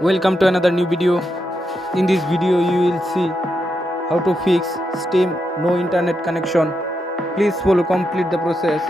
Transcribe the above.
Welcome to another new video. In this video you will see how to fix steam no internet connection. Please follow complete the process.